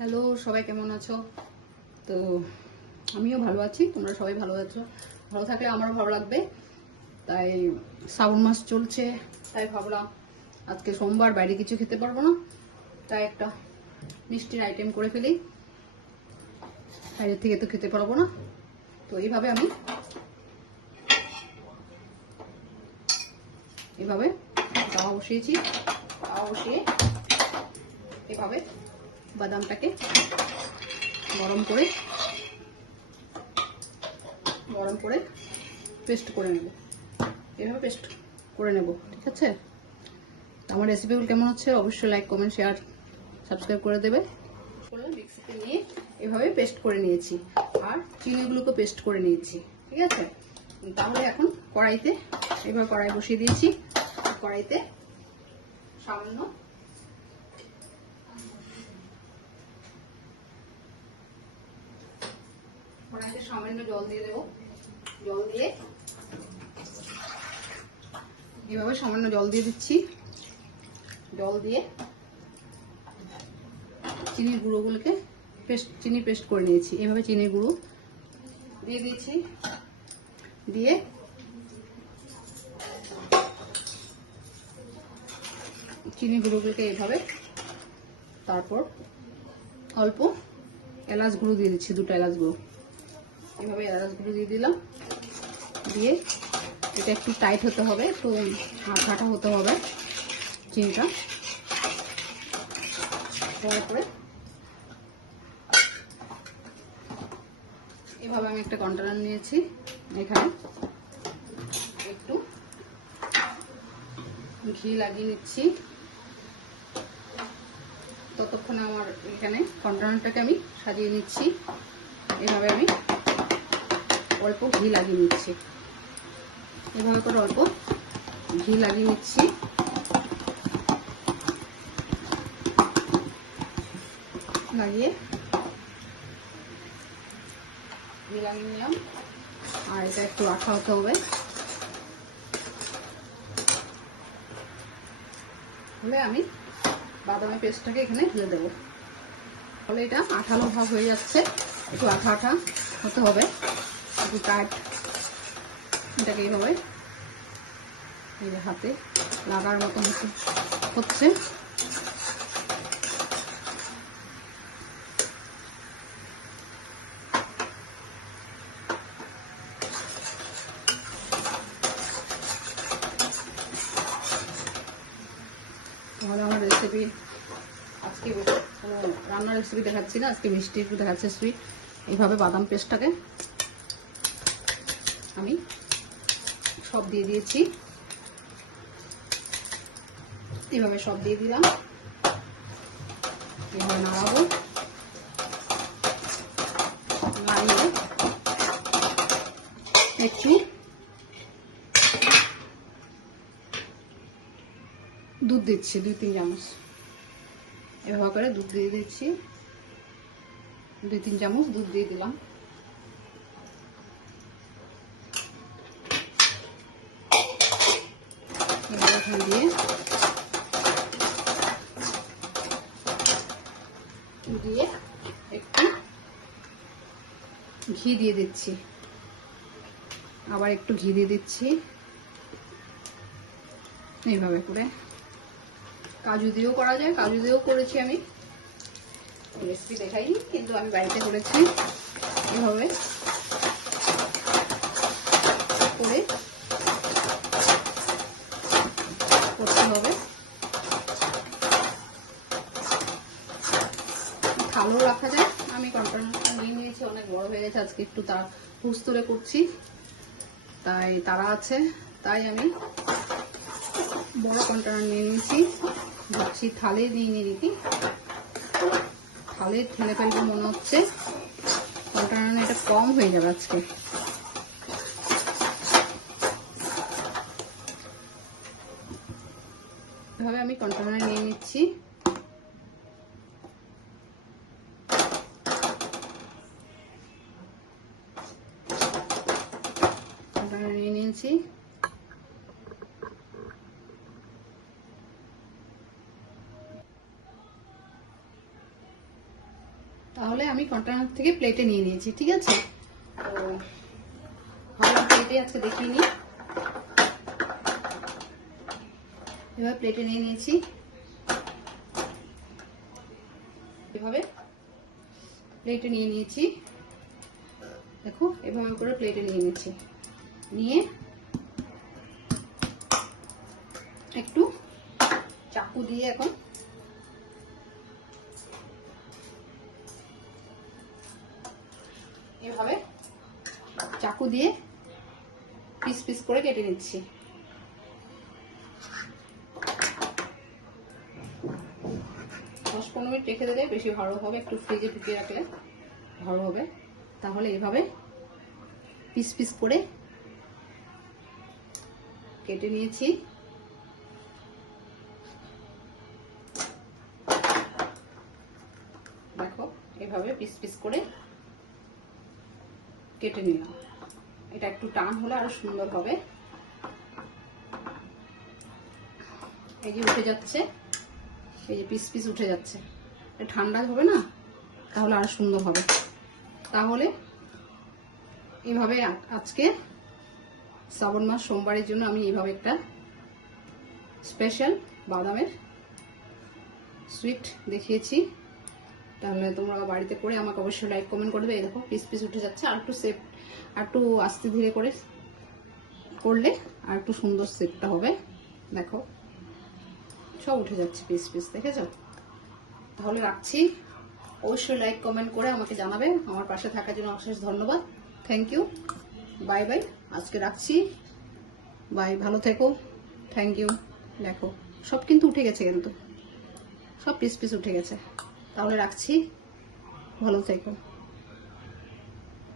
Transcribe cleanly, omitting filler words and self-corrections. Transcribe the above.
Hello, সবাই কেমন আছো? তো আমিও ভালো আছি, তোমরা সবাই ভালো আছো। ভালো থাকলে আমারও ভালো লাগবে। তাই শ্রাবণ মাস চলছে, তাই ভাবলাম আজকে সোমবার, বাইরে কিছু খেতে পারবো না, তাই একটা মিষ্টির আইটেম করে ফেলি। বাইরের থেকে তো খেতে পারবো না, তো এইভাবে আমি তাওয়া বসিয়েছি। তাওয়া বসিয়ে এভাবে বাদামটাকে গরম করে পেস্ট করে নেব। এভাবে পেস্ট করে নেব, ঠিক আছে? আমার রেসিপিগুলো কেমন হচ্ছে অবশ্যই লাইক, কমেন্ট, শেয়ার, সাবস্ক্রাইব করে দেবে। মিক্সিতে নিয়ে এভাবে পেস্ট করে নিয়েছি, আর চিনিগুলোকে পেস্ট করে নিয়েছি, ঠিক আছে? তাহলে এখন কড়াইতে এভাবে কড়াই বসিয়ে দিয়েছি। কড়াইতে সামান্য জল দিয়ে দেবো। জল দিয়ে এভাবে সামান্য জল দিয়ে দিচ্ছি। জল দিয়ে চিনির গুঁড়োগুলোকে চিনি পেস্ট করে নিয়েছি। এভাবে চিনির গুঁড়ো দিয়ে দিয়েছি। দিয়ে চিনি গুঁড়োগুলোকে এভাবে, তারপর অল্প এলাচ গুঁড়ো দিয়ে দিচ্ছি, 2টা এলাচ গুঁড়ো। এভাবে এলাচ গুঁড়ো দিয়ে দিলাম। দিয়ে এটা একটু টাইট হতে হবে, একটু আঠা হতে হবে চিনিটা। তারপরে এভাবে আমি একটা কন্টেনার নিয়েছি। এখানে একটু ঘি লাগিয়ে নিচ্ছি। ততক্ষণে আমার এখানে কন্টেনারটাকে আমি সাজিয়ে নিচ্ছি। এভাবে আমি অল্প ঘি লাগিয়ে নিচ্ছি। এভাবে করে অল্প ঘি লাগিয়ে নিচ্ছি। লাগিয়ে ঘি লাগিয়ে নিলাম। আর এটা একটু আঠা হতে হবে, হলে আমি বাদামের পেস্টটাকে এখানে ঢেলে দেবো। ফলে এটা আঠালো ভাব হয়ে যাচ্ছে, একটু আঠা আঠা হতে হবে, একটু টাইট। এটাকে এইভাবে হাতে লাগার মতো হচ্ছে। তাহলে আমার রেসিপি আজকে কোনো রান্নার রেসিপি দেখাচ্ছি না, আজকে মিষ্টি একটু দেখাচ্ছে, সুইট। এইভাবে বাদাম পেস্টটাকে আমি সব দিয়ে দিয়েছি। এইভাবে সব দিয়ে দিলাম। এভাবে নাড়াবো। নাড়িয়ে একটু দুধ দিচ্ছি, 2-3 চামচ। এভাবে করে দুধ দিয়ে দিচ্ছি। 2-3 চামচ দুধ দিয়ে দিলাম। দিয়ে একটু ঘি দিয়ে দিচ্ছি। আবার একটু ঘি দিয়ে দিচ্ছি। এইভাবে করে কাজু দিয়েও করা যায়, কাজু দিয়েও করেছি আমি। রেসিপি দেখাইনি, কিন্তু আমি বাড়িতে করেছি। এভাবে করে করতে হবে। থালও রাখা যায়। আমি কন্টেনারটা নিয়ে নিয়েছি, অনেক বড় হয়ে গেছে। আজকে একটু হুস্তরে করছি, তাই তারা আছে, তাই আমি বড় কন্টেনার নিয়ে নিয়েছি। ভাবছি থালে দিয়ে নিয়ে দিই, থালে ঠেলে ফেলবো মনে হচ্ছে। কন্টেনার এটা কম হয়ে যাবে আজকে। এভাবে আমি কন্টেনারে নিয়ে নিচ্ছি। কন্টেনারে নিয়ে নিয়েছি। তাহলে আমি কন্টেনার থেকে প্লেটে নিয়ে নিয়েছি, ঠিক আছে। তো ভালো প্লেটে আজকে দেখিয়ে নিই। এভাবে প্লেটে নিয়ে নিয়েছি, এভাবে প্লেটে নিয়ে নিয়েছি, দেখো এভাবে করে প্লেটে নিয়ে নিয়েছি। নিয়ে একটু চাকু দিয়ে এখন এভাবে চাকু দিয়ে পিস পিস করে কেটে নিচ্ছি। 10-15 মিনিট রেখে দিলে বেশি ভালো হবে, একটু ফ্রিজে ঢুকিয়ে রাখলে ভালো হবে। তাহলে এভাবে পিস পিস করে কেটে নিয়েছি। দেখো এভাবে পিস পিস করে কেটে নিলাম। এটা একটু টান হলে আরো সুন্দর হবে। এই যে উঠে যাচ্ছে, এই যে পিস পিস উঠে যাচ্ছে। ঠান্ডা হবে না, তাহলে আরো সুন্দর হবে। তাহলে এইভাবে আজকে শ্রাবণ মাস সোমবারের জন্য আমি এইভাবে একটা স্পেশাল বাদামের সুইট দেখিয়েছি। তাহলে তোমরা বাড়িতে করে আমাকে অবশ্যই লাইক কমেন্ট করবে। এই দেখো পিস পিস উঠে যাচ্ছে। আর একটু শেপ, আর একটু আস্তে ধীরে করে করলে আর একটু সুন্দর শেপটা হবে। দেখো সব উঠে যাচ্ছে পিস পিস, দেখেছো? তাহলে রাখছি। অবশ্যই লাইক কমেন্ট করে আমাকে জানাবে। আমার পাশে থাকার জন্য অশেষ ধন্যবাদ। Thank you. Bye bye. আজকে রাখছি। বাই, ভালো থেকো। Thank you. দেখো সব কিন্তু উঠে গেছে, কিন্তু সব পিস পিস উঠে গেছে। তাহলে রাখছি, ভালো থেকো।